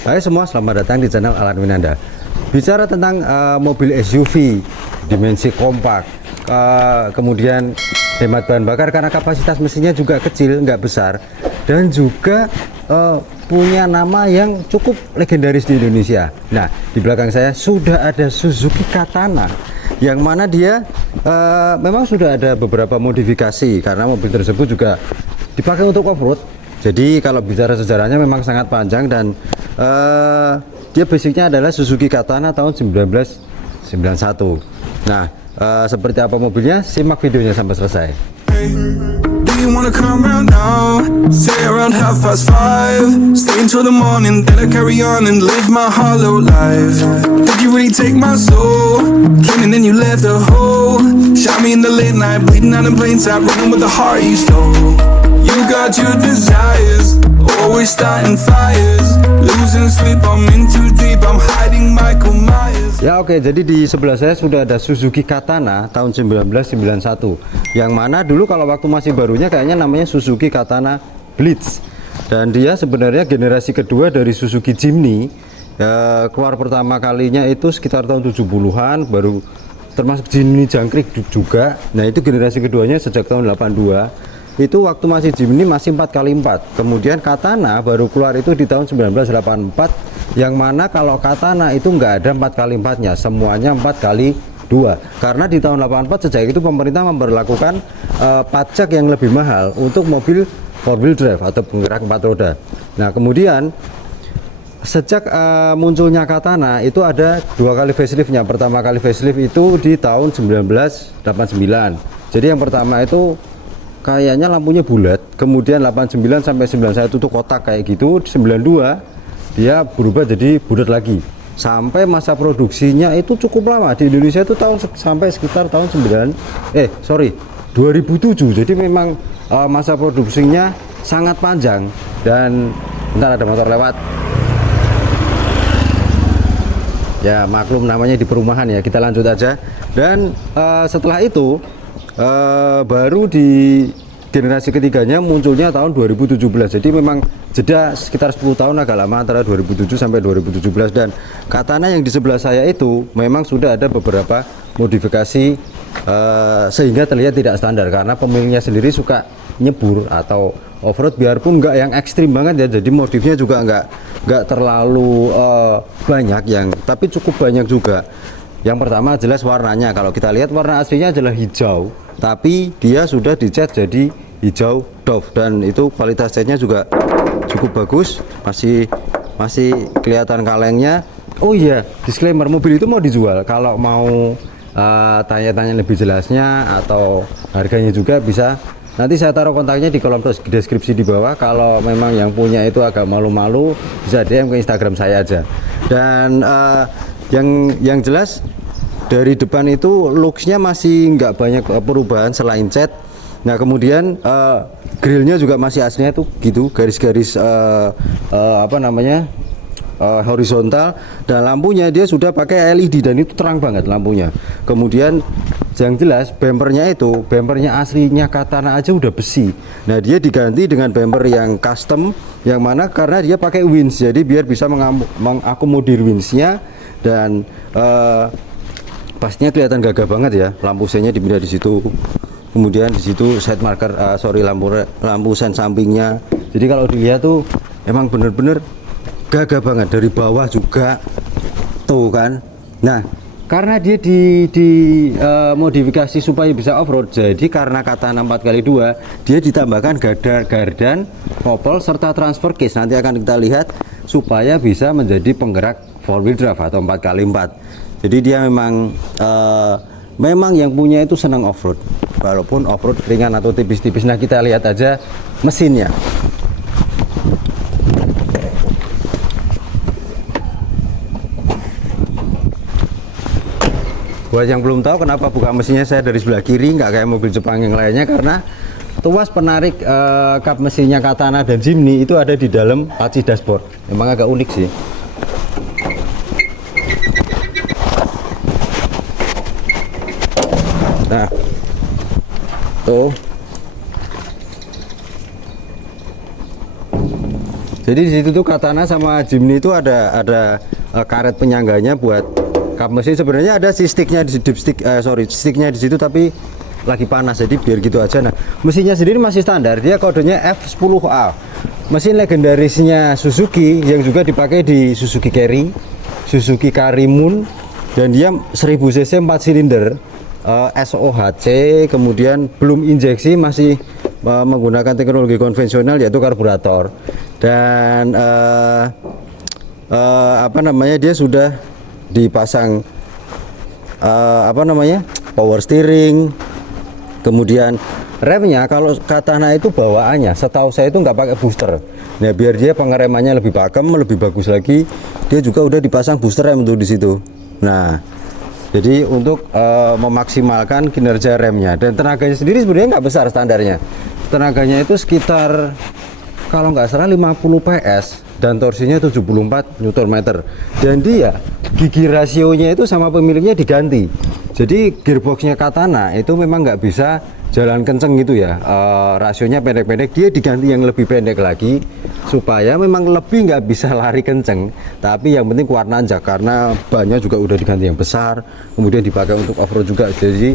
Hai semua, selamat datang di channel Alan Winanda. Bicara tentang mobil SUV dimensi kompak, kemudian hemat bahan bakar karena kapasitas mesinnya juga kecil, nggak besar, dan juga punya nama yang cukup legendaris di Indonesia. Nah, di belakang saya sudah ada Suzuki Katana, yang mana dia memang sudah ada beberapa modifikasi karena mobil tersebut juga dipakai untuk off-road. Jadi kalau bicara sejarahnya memang sangat panjang dan dia basicnya adalah Suzuki Katana tahun 1991. Nah, seperti apa mobilnya? Simak videonya sampai selesai. Do you wanna come round now? Say around 5:30. Stay until the morning, then I carry on and live my hollow life. Did you really take my soul? Came and then you left a hole. Shot me in the late night, bleeding out in plain sight, running with the heart you stole. You got your desires, always starting fires, losing sleep, I'm in too deep, I'm hiding Michael Myers. Ya oke, jadi di sebelah saya sudah ada Suzuki Katana tahun 1991, yang mana dulu kalau waktu masih barunya kayaknya namanya Suzuki Katana Blitz, dan dia sebenarnya generasi kedua dari Suzuki Jimny. Keluar pertama kalinya itu sekitar tahun 70-an, baru termasuk Jimny jangkrik juga. Nah, itu generasi keduanya sejak tahun 82. Itu waktu masih Jimny masih 4x4. Kemudian Katana baru keluar itu di tahun 1984, yang mana kalau Katana itu nggak ada 4x4-nya, semuanya 4x2. Karena di tahun 84 sejak itu pemerintah memberlakukan pajak yang lebih mahal untuk mobil 4-wheel drive atau penggerak 4 roda. Nah, kemudian sejak munculnya Katana itu ada 2 kali faceliftnya. Pertama kali facelift itu di tahun 1989. Jadi yang pertama itu kayaknya lampunya bulat, kemudian 89 sampai 91 itu kotak kayak gitu, 92 dia berubah jadi bulat lagi. Sampai masa produksinya itu cukup lama di Indonesia itu sampai sekitar tahun 2007. Jadi memang masa produksinya sangat panjang. Dan bentar, ada motor lewat. Ya maklum, namanya di perumahan ya, kita lanjut aja. Dan setelah itu baru di generasi ketiganya munculnya tahun 2017. Jadi memang jeda sekitar 10 tahun, agak lama, antara 2007 sampai 2017. Dan Katana yang di sebelah saya itu memang sudah ada beberapa modifikasi sehingga terlihat tidak standar, karena pemiliknya sendiri suka nyebur atau off-road, biarpun nggak yang ekstrim banget ya. Jadi modifnya juga nggak terlalu banyak, tapi cukup banyak juga. Yang pertama jelas warnanya. Kalau kita lihat warna aslinya adalah hijau, tapi dia sudah dicat jadi hijau doff, dan itu kualitas catnya juga cukup bagus, masih kelihatan kalengnya. Oh iya, disclaimer, mobil itu mau dijual. Kalau mau tanya-tanya lebih jelasnya atau harganya juga bisa, nanti saya taruh kontaknya di kolom deskripsi di bawah. Kalau memang yang punya itu agak malu-malu, bisa DM ke Instagram saya aja. Dan yang jelas dari depan itu looksnya masih nggak banyak perubahan selain cat. Nah, kemudian grillnya juga masih aslinya tuh gitu, garis-garis horizontal, dan lampunya dia sudah pakai LED dan itu terang banget lampunya. Kemudian yang jelas bempernya aslinya Katana aja udah besi. Nah, dia diganti dengan bemper yang custom, yang mana karena dia pakai winch, jadi biar bisa mengakomodir winchnya. Dan pastinya kelihatan gagah banget ya. Lampu sennya dipindah di situ, kemudian di situ side marker, lampu sen sampingnya. Jadi kalau dilihat tuh emang bener-bener gagah banget. Dari bawah juga tuh kan. Nah, karena dia modifikasi supaya bisa off-road, jadi karena Katana 4x2 dia ditambahkan gardan, kopel, serta transfer case. Nanti akan kita lihat supaya bisa menjadi penggerak 4-wheel drive atau 4x4. Jadi dia memang yang punya itu senang off-road, walaupun off-road ringan atau tipis-tipis. Nah, kita lihat aja mesinnya. Buat yang belum tahu kenapa buka mesinnya saya dari sebelah kiri, nggak kayak mobil Jepang yang lainnya, karena tuas penarik kap mesinnya Katana dan Jimny itu ada di dalam laci dashboard. Memang agak unik sih. Nah, tuh Jadi di situ tuh Katana sama Jimny itu ada karet penyangganya buat kap mesin. Sebenarnya ada si sticknya di sticknya di situ, tapi lagi panas jadi biar gitu aja. Nah, mesinnya sendiri masih standar, dia kodenya F10A. Mesin legendarisnya Suzuki yang juga dipakai di Suzuki Carry, Suzuki Karimun, dan dia 1000 cc 4 silinder, SOHC, kemudian belum injeksi, masih menggunakan teknologi konvensional yaitu karburator. Dan dia sudah dipasang power steering. Kemudian remnya, kalau Katana itu bawaannya setahu saya itu nggak pakai booster. Nah, biar dia pengeremannya lebih pakem, lebih bagus lagi, dia juga udah dipasang booster rem untuk di situ. Nah, jadi untuk memaksimalkan kinerja remnya, dan tenaganya sendiri sebenarnya nggak besar standarnya. Tenaganya itu sekitar kalau nggak salah 50 PS dan torsinya 74 Nm. Dan dia gigi rasionya itu sama pemiliknya diganti. Jadi gearboxnya Katana itu memang nggak bisa jalan kenceng gitu ya, rasionya pendek-pendek, dia diganti yang lebih pendek lagi supaya memang lebih nggak bisa lari kenceng, tapi yang penting kuat nanjak karena bannya juga udah diganti yang besar, kemudian dipakai untuk off-road juga. Jadi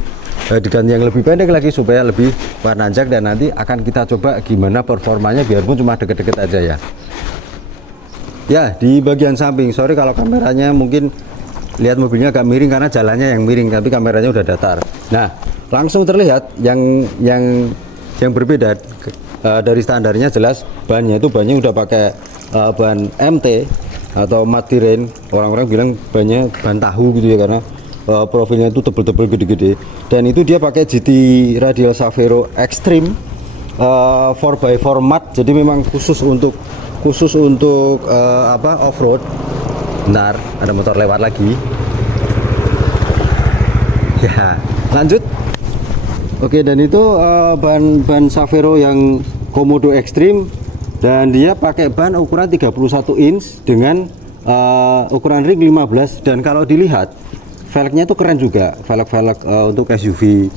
diganti yang lebih pendek lagi supaya lebih kuat nanjak, dan nanti akan kita coba gimana performanya biarpun cuma deket-deket aja ya. Ya, di bagian samping, sorry kalau kameranya mungkin lihat mobilnya agak miring karena jalannya yang miring, tapi kameranya udah datar. Nah, langsung terlihat yang berbeda dari standarnya. Jelas bannya udah pakai ban MT atau Matiren. Orang-orang bilang bannya ban tahu gitu ya, karena profilnya itu tebel-tebel gede-gede. Dan itu dia pakai GT Radial Savero Extreme 4x4 mat. Jadi memang khusus untuk off-road. Bentar, ada motor lewat lagi. Ya, lanjut. Oke, dan itu ban Savero yang Komodo Extreme, dan dia pakai ban ukuran 31 inch dengan ukuran ring 15. Dan kalau dilihat velgnya itu keren juga, velg untuk SUV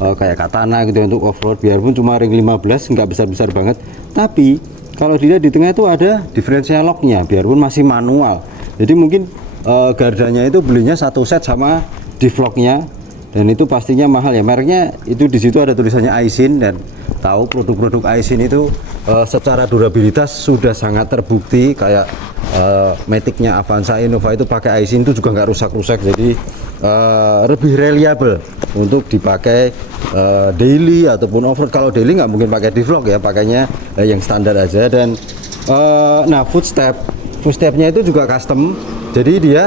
kayak Katana gitu untuk off-road, biarpun cuma ring 15, nggak besar-besar banget. Tapi kalau dilihat di tengah itu ada differential locknya, biarpun masih manual. Jadi mungkin gardanya itu belinya satu set sama diff locknya, dan itu pastinya mahal ya. Mereknya itu di situ ada tulisannya Aisin, dan tahu produk-produk Aisin itu secara durabilitas sudah sangat terbukti. Kayak Matic-nya Avanza, Innova itu pakai Aisin itu juga nggak rusak-rusak, jadi lebih reliable untuk dipakai daily ataupun off-road. Kalau daily nggak mungkin pakai diff lock ya, pakainya yang standar aja. Dan nah, footstepnya itu juga custom, jadi dia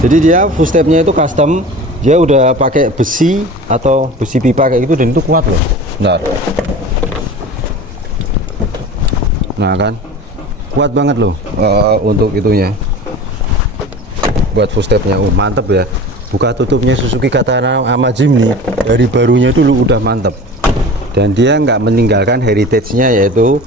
jadi dia footstepnya itu custom, dia udah pakai besi atau besi pipa kayak gitu, dan itu kuat loh. Bentar. Nah kan, kuat banget loh untuk itunya, buat footstepnya. Mantep ya. Buka tutupnya Suzuki Katana sama Jimny dari barunya dulu udah mantep. Dan dia nggak meninggalkan heritage-nya, yaitu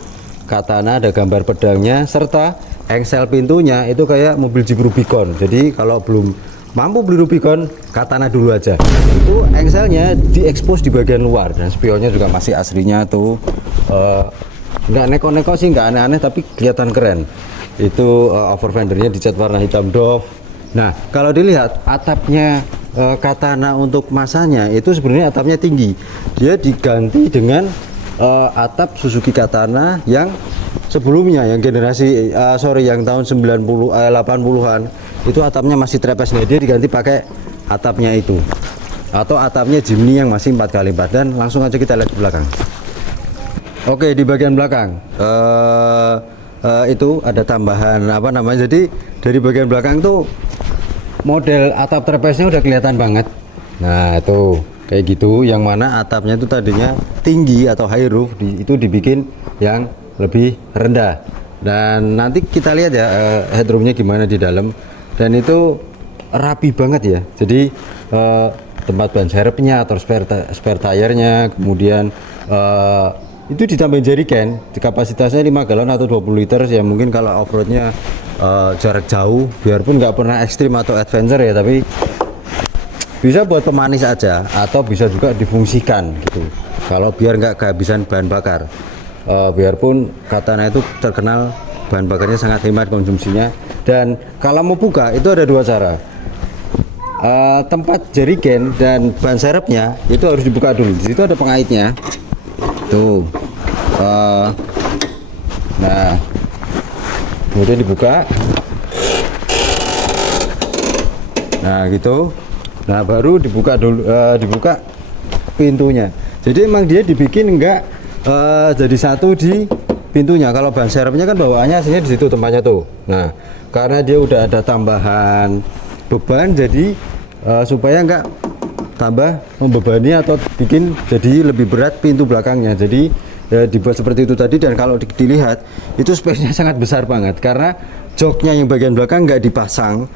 Katana ada gambar pedangnya, serta engsel pintunya itu kayak mobil Jeep Rubicon. Jadi kalau belum mampu beli Rubicon, Katana dulu aja. Itu engselnya diekspos di bagian luar, dan spionnya juga masih aslinya tuh. Nggak neko-neko sih, nggak aneh-aneh, tapi kelihatan keren. Itu over fendernya dicat warna hitam doff. Nah, kalau dilihat atapnya Katana untuk masanya itu sebenarnya atapnya tinggi. Dia diganti dengan atap Suzuki Katana yang sebelumnya, yang generasi yang tahun 80-an itu atapnya masih trapeze. Dia diganti pakai atapnya itu, atau atapnya Jimny yang masih 4x4. Dan langsung aja kita lihat di belakang. Oke, di bagian belakang itu ada tambahan jadi dari bagian belakang tuh model atap trapeze-nya udah kelihatan banget. Nah, itu kayak gitu, yang mana atapnya itu tadinya tinggi atau high roof, itu dibikin yang lebih rendah. Dan nanti kita lihat ya headroomnya gimana di dalam, dan itu rapi banget ya. Jadi tempat ban serepnya atau spare tire-nya, kemudian itu ditambahin jerrycan, kapasitasnya 5 galon atau 20 liter ya. Mungkin kalau off-roadnya jarak jauh, biarpun nggak pernah ekstrim atau adventure ya, tapi bisa buat pemanis aja atau bisa juga difungsikan gitu. Kalau biar nggak kehabisan bahan bakar. Biarpun katana itu terkenal bahan bakarnya sangat hemat konsumsinya. Dan kalau mau buka itu ada dua cara. Tempat jerigen dan ban serepnya itu harus dibuka dulu. Di situ ada pengaitnya. Tuh. Nah, kemudian dibuka. Nah, gitu. Nah, baru dibuka dulu, dibuka pintunya. Jadi emang dia dibikin enggak jadi satu di pintunya. Kalau ban serepnya kan bawaannya aslinya di situ tempatnya tuh. Nah, karena dia udah ada tambahan beban, jadi supaya enggak tambah membebani atau bikin jadi lebih berat pintu belakangnya. Jadi dibuat seperti itu tadi. Dan kalau dilihat itu space-nya sangat besar banget karena joknya yang bagian belakang nggak dipasang.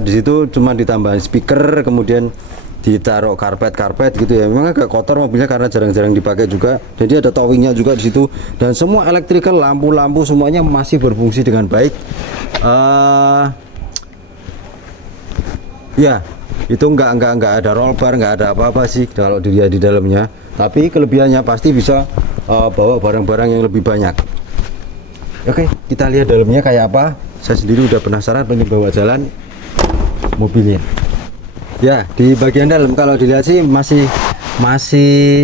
Di situ cuma ditambahin speaker, kemudian ditaruh karpet gitu ya. Memang agak kotor mobilnya karena jarang-jarang dipakai juga. Jadi ada towingnya juga di situ. Dan semua electrical, lampu-lampu semuanya masih berfungsi dengan baik. Ya, itu nggak ada roll bar, nggak ada apa-apa sih kalau dilihat di dalamnya. Tapi kelebihannya pasti bisa bawa barang-barang yang lebih banyak. Oke, kita lihat dalamnya kayak apa. Saya sendiri udah penasaran pengen bawa jalan mobilnya. Ya, di bagian dalam kalau dilihat sih masih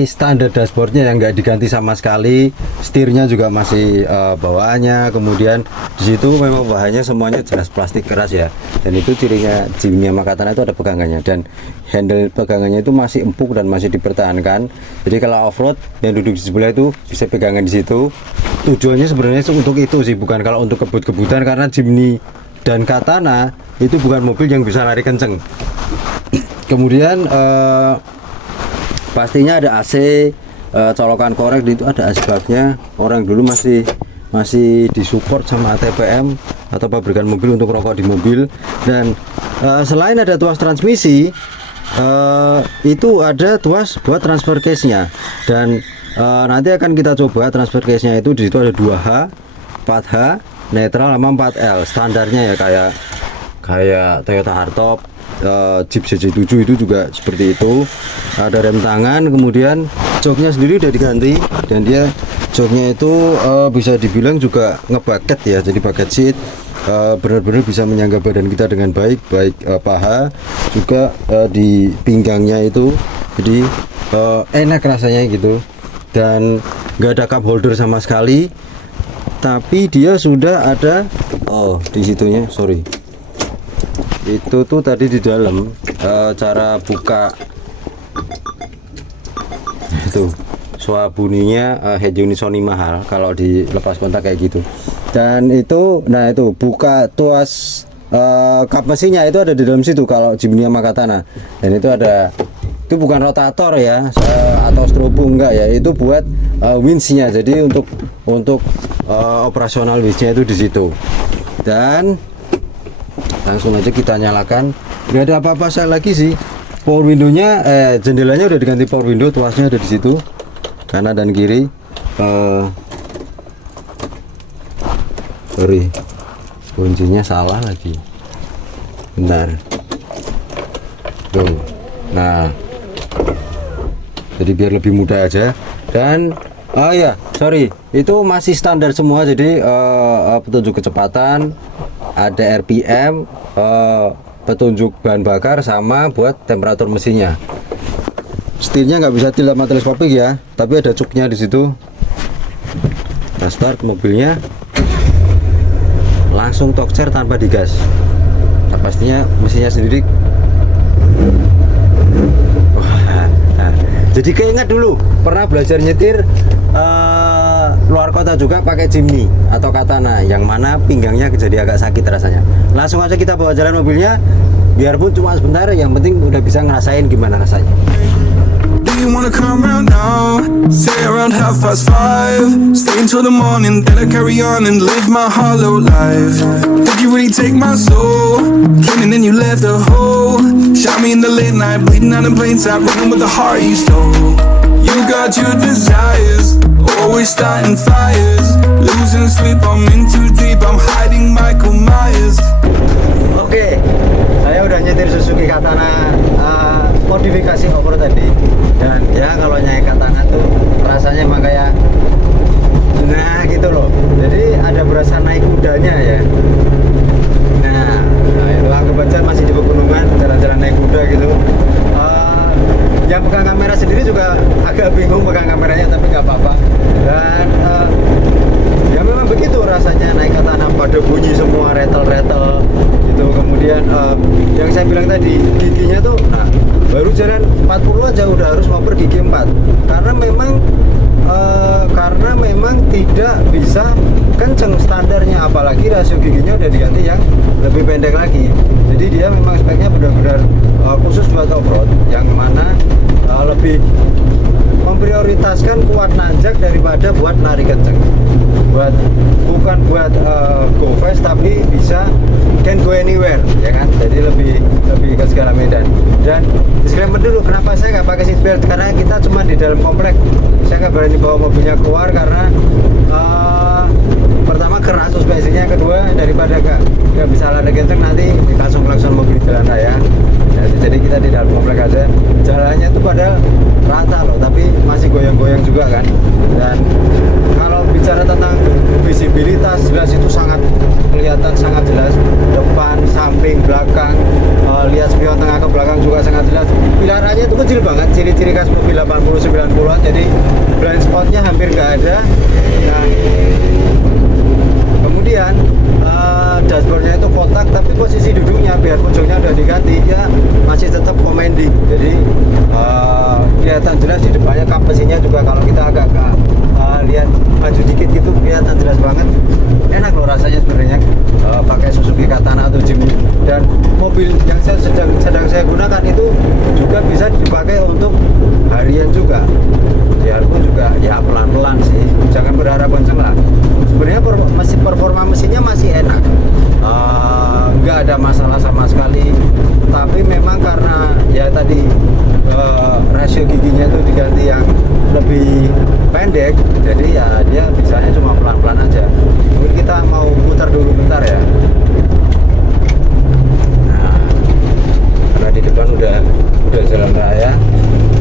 standar dashboardnya yang nggak diganti sama sekali. Setirnya juga masih bawaannya. Kemudian di situ memang bahannya semuanya jelas plastik keras ya. Dan itu cirinya Jimny sama Katana itu ada pegangannya, dan handle pegangannya itu masih empuk dan masih dipertahankan. Jadi kalau off-road yang duduk di sebelah itu bisa pegangan di situ. Tujuannya sebenarnya untuk itu sih, bukan kalau untuk kebut-kebutan, karena Jimny dan Katana itu bukan mobil yang bisa lari kenceng. Kemudian pastinya ada AC, colokan korek itu ada asbaknya. Orang dulu masih disupport sama ATPM atau pabrikan mobil untuk rokok di mobil. Dan selain ada tuas transmisi, itu ada tuas buat transfer case-nya. Dan nanti akan kita coba transfer case-nya itu. Di situ ada 2H, 4H, netral sama 4L. Standarnya ya kayak Toyota Hardtop, Jeep CJ7 itu juga seperti itu. Ada rem tangan, kemudian joknya sendiri udah diganti, dan dia joknya itu bisa dibilang juga ngebucket ya, jadi bucket seat. Benar-benar bisa menyangga badan kita dengan baik paha juga di pinggangnya itu, jadi enak rasanya gitu. Dan nggak ada cup holder sama sekali, tapi dia sudah ada di situnya, sorry, itu tuh tadi di dalam cara buka itu swabuninya head unit Sony mahal kalau dilepas kontak kayak gitu. Dan itu, nah itu buka tuas kap mesinnya itu ada di dalam situ kalau Jimny sama Katana. Dan itu ada, itu bukan rotator ya atau strobo, enggak ya, itu buat winch-nya. Jadi untuk operasional winch-nya itu di situ. Dan langsung aja kita nyalakan. Nggak ada apa-apa lagi sih. Power window-nya, jendelanya udah diganti power window, tuasnya ada di situ, kanan dan kiri. Sorry, kuncinya salah lagi. Bentar. Tuh. Nah, jadi biar lebih mudah aja. Dan ya, sorry, itu masih standar semua. Jadi petunjuk kecepatan, ada RPM, petunjuk bahan bakar, sama buat temperatur mesinnya. Setirnya nggak bisa tilt sama teleskopik ya, tapi ada cuknya di situ. Kita start mobilnya, langsung tokcer tanpa digas. Nah, pastinya mesinnya sendiri. Jadi keinget dulu pernah belajar nyetir luar kota juga pakai Jimny atau Katana, yang mana pinggangnya jadi agak sakit rasanya. Langsung aja kita bawa jalan mobilnya, biarpun cuma sebentar, yang penting udah bisa ngerasain gimana rasanya. Do you wanna come round now? Say around 5:30. Stay until the morning, then I carry on and live my hollow life. Did you really take my soul? Came and then you left a hole. Shot me in the late night, bleeding out in plain sight, running with the heart you stole. You got your desires, always starting fires. Losing sleep, I'm in too deep, I'm hiding Michael Myers. Oke, saya udah nyetir Suzuki Katana modifikasi off-road tadi, dan ya kalau naik Katana tuh rasanya emang kayak nah gitu loh, jadi ada berasa naik kudanya ya. Nah itu anggap aja masih di pegunungan, jalan-jalan naik kuda gitu. Yang pegang kamera sendiri juga agak bingung pegang kameranya, tapi nggak apa-apa. Dan ya memang begitu rasanya naik Katana, pada bunyi semua retel-retel gitu. Kemudian yang saya bilang tadi, giginya tuh nah baru jalan 40 aja udah harus ngoper gigi 4 karena memang tidak bisa kenceng standarnya, apalagi rasio giginya udah diganti yang lebih pendek lagi. Jadi dia memang speknya benar-benar khusus buat off-road, yang mana lebih memprioritaskan kuat nanjak daripada buat lari kenceng. Bukan buat go fast, tapi bisa can go anywhere ya kan, jadi lebih ke segala medan. Dan disclaimer dulu, kenapa saya nggak pakai seat belt, karena kita cuma di dalam komplek, saya nggak berani bawa mobilnya keluar karena pertama keras suspensinya, kedua daripada nggak bisa lari kenceng nanti klakson mobil jalan raya. Jadi kita di dalam komplek aja, jalannya tuh pada rata loh, tapi masih goyang-goyang juga kan. Dan kalau bicara tentang visibilitas, jelas itu sangat kelihatan, sangat jelas depan, samping, belakang, lihat spion tengah ke belakang juga sangat jelas. Pilarannya itu kecil banget, ciri-ciri khas mobil 80-90an, jadi blind spotnya hampir nggak ada. Nah, kemudian dashboardnya itu kotak, tapi posisi duduknya biar ujungnya udah diganti, ya masih tetap commanding. Jadi kelihatan jelas di depannya, kap mesinnya juga kalau kita agak lihat maju dikit gitu kelihatan jelas banget. Enak loh rasanya sebenarnya pakai Suzuki Katana atau Jimny. Dan mobil yang sedang saya gunakan itu juga bisa dipakai untuk harian juga. Biarpun juga ya pelan-pelan sih, jangan berharap kenceng lah. Sebenarnya performa mesinnya masih enak, nggak ada masalah sama sekali. Tapi memang karena ya tadi rasio giginya itu diganti yang lebih pendek, jadi ya dia bisanya cuma pelan-pelan aja. Mungkin kita mau putar dulu bentar ya. Nah, karena di depan udah jalan raya,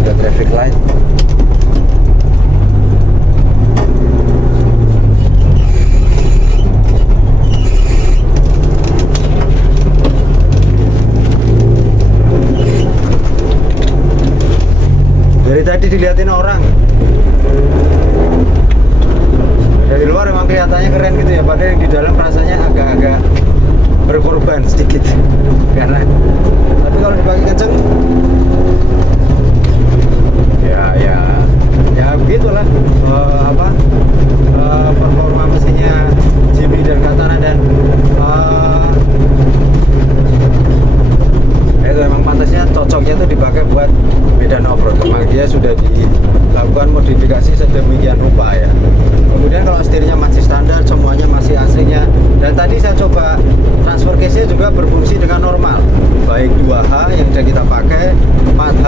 udah traffic light. Dari tadi dilihatin orang, dari luar emang kelihatannya keren gitu ya, padahal yang di dalam rasanya agak-agak berkorban sedikit karena, tapi kalau dipakai kenceng ya begitulah performa mesinnya Jimny dan Katana. Dan itu emang pantasnya, cocoknya tuh dipakai buat medan off-road. Memang dia sudah dilakukan modifikasi sedemikian rupa ya. Kemudian kalau setirnya masih standar, semuanya masih aslinya. Dan tadi saya coba transfer case-nya juga berfungsi dengan normal, baik 2H yang sudah kita pakai, 4H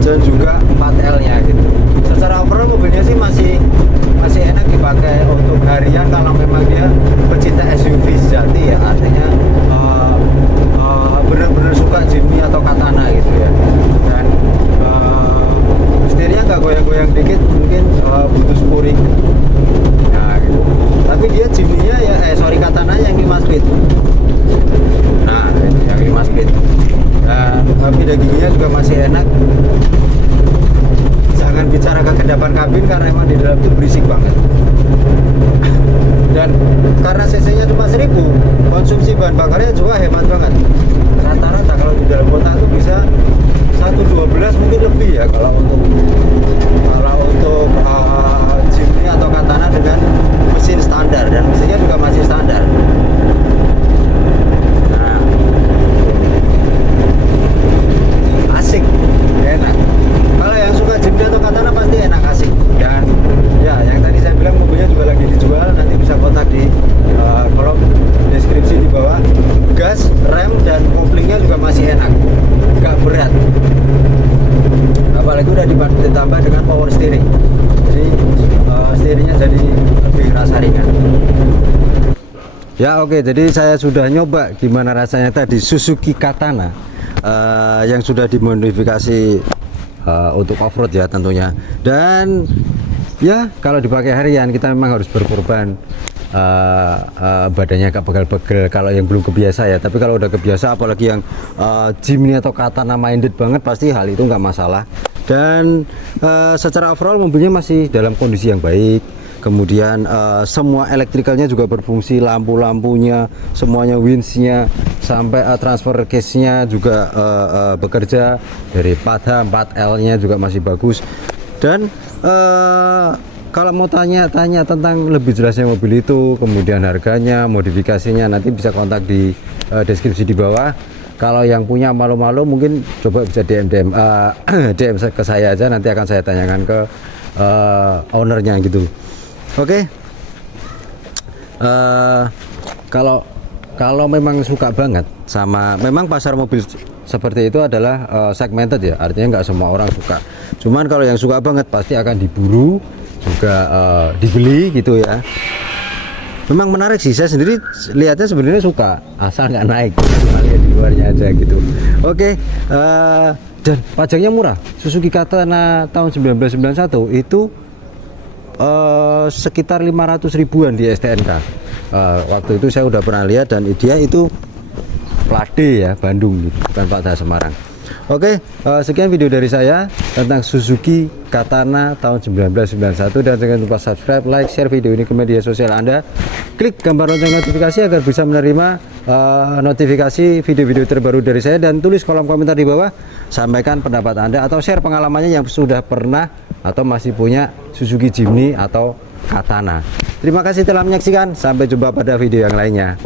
dan juga 4L-nya gitu. Secara overall mobilnya sih masih enak dipakai untuk harian kalau memang dia pecinta SUV sejati ya, artinya bener-bener suka Jimny atau Katana gitu ya. Dan setirnya nggak goyang-goyang dikit, mungkin butuh spuring. Nah gitu. Tapi dia Jimny-nya ya Katana yang 5 speed. Nah ini yang 5 speed. Dan pindah giginya juga masih enak. Jangan bicara kegendapan kabin karena emang di dalam itu berisik banget. Dan karena cc-nya cuma 1000, konsumsi bahan bakarnya juga hemat banget. Rata-rata kalau di dalam kota itu bisa 112 mungkin lebih ya kalau untuk Jimny atau Katana dengan mesin standar, dan mesinnya juga masih standar. Nah, asik, enak. Kalau yang suka Jimny atau Katana pasti enak, asik. Dan ya yang tadi saya bilang mobilnya juga lagi dijual, nanti bisa kontak di kolom deskripsi di bawah. Gas, rem, dan koplingnya juga masih enak, nggak berat. Apalagi udah ditambah dengan power steering. Ya oke, jadi saya sudah nyoba gimana rasanya tadi Suzuki Katana yang sudah dimodifikasi untuk off-road ya tentunya. Dan ya kalau dipakai harian kita memang harus berkorban, badannya agak pegel-pegel kalau yang belum kebiasa ya. Tapi kalau udah kebiasa, apalagi yang Jimny atau Katana minded banget, pasti hal itu nggak masalah. Dan secara overall mobilnya masih dalam kondisi yang baik. Kemudian semua elektrikalnya juga berfungsi, lampu-lampunya, semuanya, winch-nya, sampai transfer case-nya juga bekerja. Dari 4H, 4L-nya juga masih bagus. Dan kalau mau tanya-tanya tentang lebih jelasnya mobil itu, kemudian harganya, modifikasinya, nanti bisa kontak di deskripsi di bawah. Kalau yang punya malu-malu mungkin coba bisa DM ke saya aja, nanti akan saya tanyakan ke ownernya gitu. Oke. Kalau memang suka banget sama, memang pasar mobil seperti itu adalah segmented ya, artinya nggak semua orang suka. Cuman kalau yang suka banget pasti akan diburu, juga dibeli gitu ya. Memang menarik sih, saya sendiri lihatnya sebenarnya suka, asal nggak naik, cuma lihat di luarnya aja gitu. Oke. Dan pajaknya murah. Suzuki Katana tahun 1991 itu sekitar 500 ribuan di STNK. Waktu itu saya udah pernah lihat, dan dia itu plat D ya, Bandung gitu, bukan plat D Semarang. Oke, sekian video dari saya tentang Suzuki Katana tahun 1991, dan jangan lupa subscribe, like, share video ini ke media sosial Anda. Klik gambar lonceng notifikasi agar bisa menerima notifikasi video-video terbaru dari saya, dan tulis kolom komentar di bawah, sampaikan pendapat Anda atau share pengalamannya yang sudah pernah atau masih punya Suzuki Jimny atau Katana. Terima kasih telah menyaksikan, sampai jumpa pada video yang lainnya.